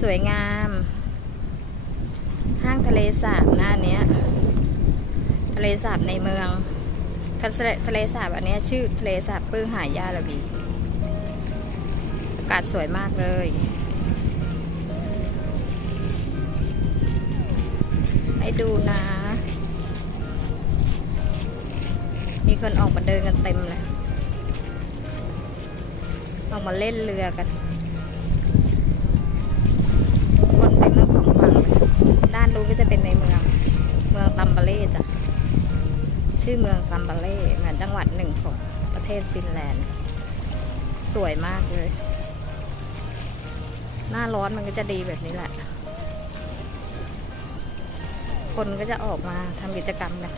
สวยงาม ห้างทะเลสาบหน้าเนี้ย ทะเลสาบในเมือง ทะเลทะเลสาบอันเนี้ยชื่อทะเลสาบปื้อหายาระบีอากาศสวยมากเลยให้ดูนะ มีคนออกมาเดินกันเต็มเลย ออกมาเล่นเรือกัน ชื่อเมืองตัมบาเล่เหมือนจังหวัดหนึ่งของประเทศฟินแลนด์ สวยมากเลย หน้าร้อนมันก็จะดีแบบนี้แหละ คนก็จะออกมาทำกิจกรรมกัน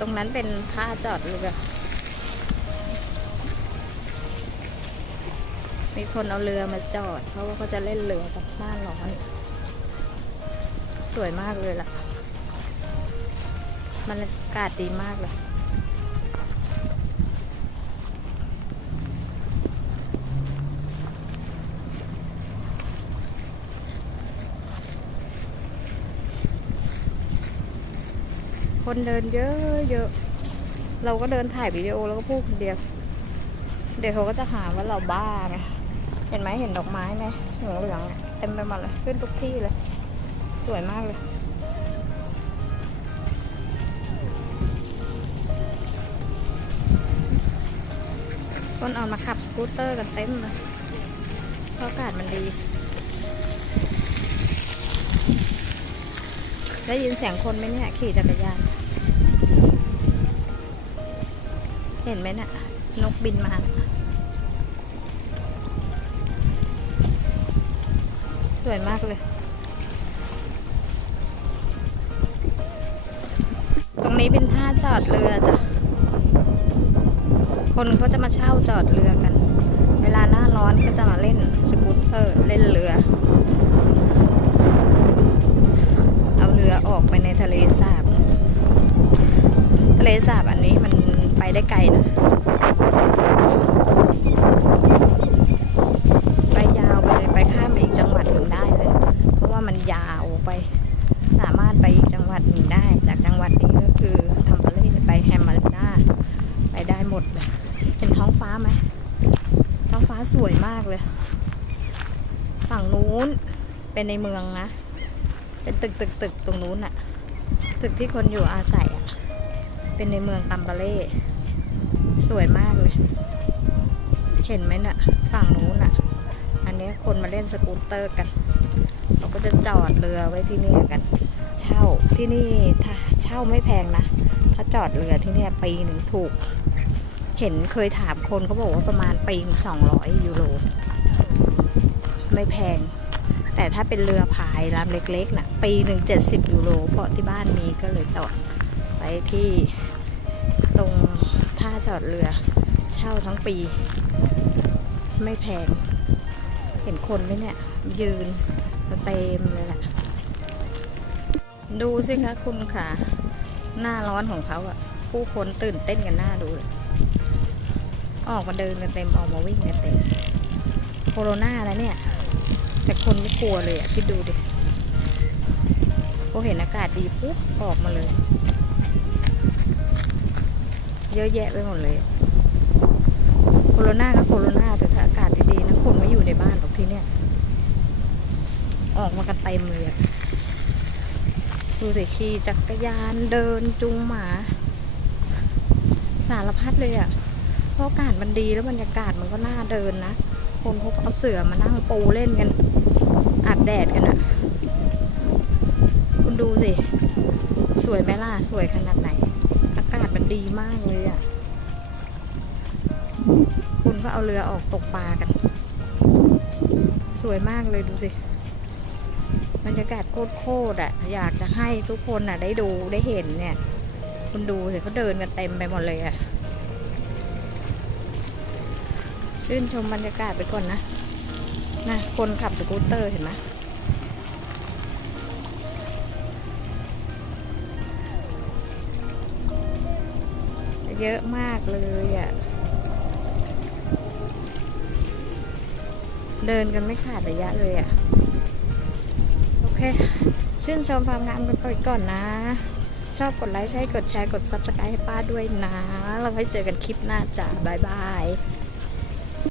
ตรงนั้นเป็นท่าจอดเรือ มีคนเอาเรือมาจอด เพราะว่าเขาจะเล่นเรือกับหน้าร้อน สวยมากเลยล่ะมันอากาศดีมากเลยคนเดินเยอะเยอะ เราก็เดินถ่ายวิดีโอแล้วก็พูดคนเดียว เดี๋ยวเขาก็จะหาว่าเราบ้าไงเห็นไหมเห็นดอกไม้ไหมเหลืองเหลืองเต็มไปหมดเลย ขึ้นทุกที่เลย สวยมากเลยคนออกมาขับสกูตเตอร์กันเต็มเลย เพราะอากาศมันดี ได้ยินเสียงคนไหมเนี่ย ขี่จักรยาน เห็นไหมเนี่ยนกบินมา สวยมากเลย รงนี้เป็นท่าจอดเรือจ้ะ คนเขาจะมาเช่าจอดเรือกัน เวลาหน้าร้อนก็จะมาเล่นสกูตเตอร์เล่นเรือ เอาเรือออกไปในทะเลสาบ ทะเลสาบอันนี้มันไปได้ไกลนะไปยาวไปเลยไปข้ามไปอีกจังหวัดหนึ่งได้เลย เพราะว่ามันยาวไป สามารถไปอีกจังหวัดหนึ่งได้ จากจังหวัดนี้ก็คือทำไปเลยไปแฮมมาลดาไปได้หมดเลย เห็นท้องฟ้าไหม ท้องฟ้า สวยมากเลย ฝั่งนู้นเป็นในเมืองนะ เป็นตึกตึกตึกตรงนู้นอะตึกที่คนอยู่อาศัยอะเป็นในเมืองตัมบาเล่สวยมากเลย เห็นไหมน่ะ ฝั่งนู้นน่ะอันนี้คนมาเล่นสกูตเตอร์กัน เราก็จะจอดเรือไว้ที่นี่กัน เช่าที่นี่ถ้าเช่าไม่แพงนะ ถ้าจอดเรือที่นี่ปีหนึ่งถูก เห็นเคยถามคนเขาบอกว่าประมาณปีสองร้อยยูโร ไม่แพง แต่ถ้าเป็นเรือพายลำเล็กๆนะ่ะ ปีหนึ่งเจ็ดสิบยูโร เพราะที่บ้านมีก็เลยจอดไปที่ตรงท่าจอดเรือ เช่าทั้งปี ไม่แพง เห็นคนไหมเนี่ย ยืนมาเต็มเลยแหละดูสิคะคุณค่ะ หน้าร้อนของเขาอะผู้คนตื่นเต้นกันหน้าดูเลย ออกมาเดินกันเต็มออกมาวิ่งกันเต็มโคโรนาแล้วเนี่ย แต่คนไม่กลัวเลยอะคิดดูดิพอเห็นอากาศดีปุ๊บออกมาเลย เยอะแยะไปหมดเลย โคโรนาก็โคโรนาแต่ถ้าอากาศดีๆนะคนไม่อยู่ในบ้านหรอกที่เนี่ย ออกมากันเต็มเลยอะดูสิขี่จักรยานเดินจุงหมา สารพัดเลยอะ ราะอากาศมันดีแล้วบรรยากาศมันก็น่าเดินนะ คนเขาก็เอาเสือมานั่งปูเล่นกันอาบแดดกันอะคุณดูสิ สวยไหมล่ะ สวยขนาดไหน อากาศมันดีมากเลยอะคุณก็เอาเรือออกตกปลากัน สวยมากเลยดูสิบรรยากาศโคตรๆอะอยากจะให้ทุกคนอะได้ดูได้เห็นเนี่ย คุณดูสิเขาเดินกันเต็มไปหมดเลยอะ ชื่นชมบรรยากาศไปก่อนนะนะคนขับสกูตเตอร์เห็นไหมเยอะมากเลยอะ่ะ เดินกันไม่ขาดระยะเลยอะ่ะ โอเค ชื่นชมความงามกันไปก่อนนะ ชอบกดไลค์ใช่กดแชร์กด subscribe ให้ป้าด้วยนะ เราไว้เจอกันคลิปหน้าจ้าบ๊ายบาย